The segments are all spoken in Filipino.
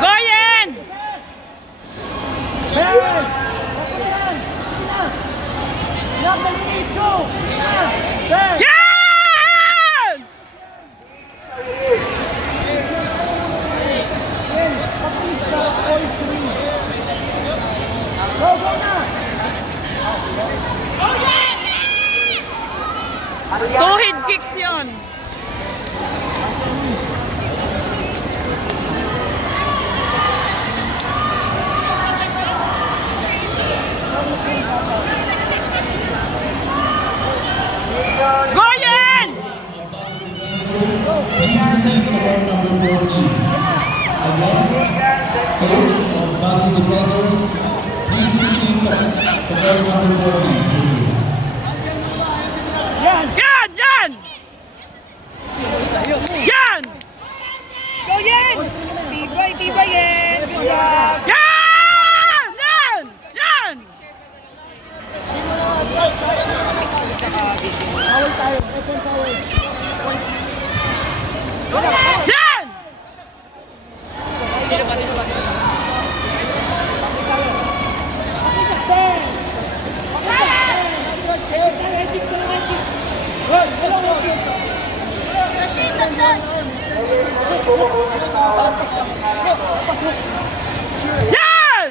Goyen! Yes! Tuhid kicks yun. Goyen! Please proceed to court number 14. Again, coach of Bago Defenders, please proceed to court number 14. Thank you. Yan! Yan! Yan! Goyen! Tibay yan! Good job! Yan! Yan! Yan! Yan! Yan! Yan!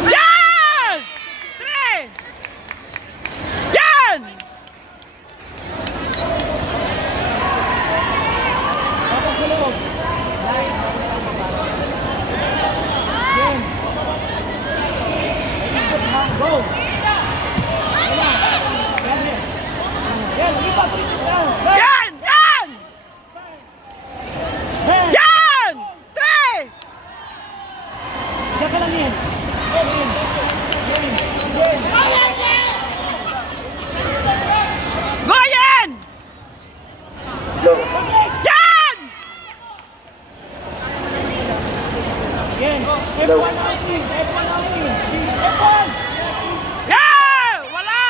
Yan! Yan! Yan! Tre! Yan! Yan! Yan! Yan! Tre! Goyen! Yan! Yeah! Wala!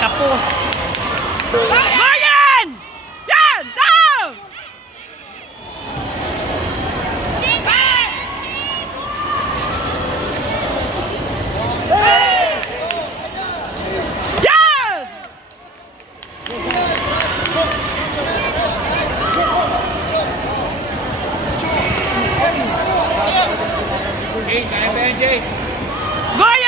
Kapos. Goyen! Yan! Down! Yan! Goyen!